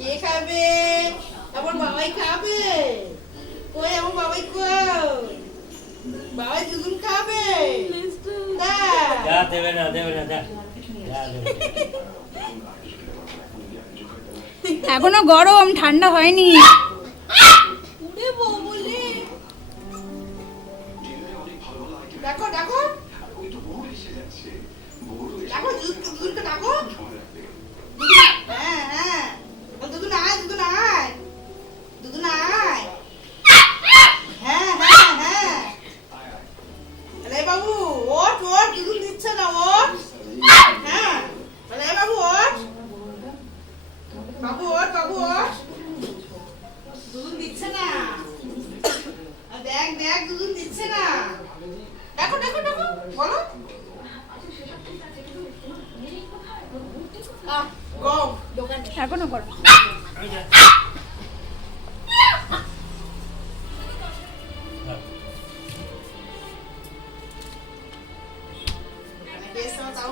কে খাবে? আমার বাবাই খাবে। কই আমার বাবাই কই? বাবাই দুধ খাবে। যা দেবে না যা দেবে এখনো গরম, ঠান্ডা হয়নি। উড়ে বউ বলে। দেখো দেখো দেখো দুধকে ডাকো। হ্যাঁ হ্যাঁ দুধ নাই দুধ নাই দুধ নাই। হ্যাঁ হ্যাঁ হ্যাঁ রে বাবু ওঠ ওঠ দুধ দিচ্ছে না ওঠ। হ্যাঁ রে বাবু ওঠ বাবু ওঠ বাবু ওঠ দুধ দিচ্ছে না। দেখ দেখ দুধ দিচ্ছে না। দেখো দেখো দেখো বলো গম এখনো গরম। বেশ তাও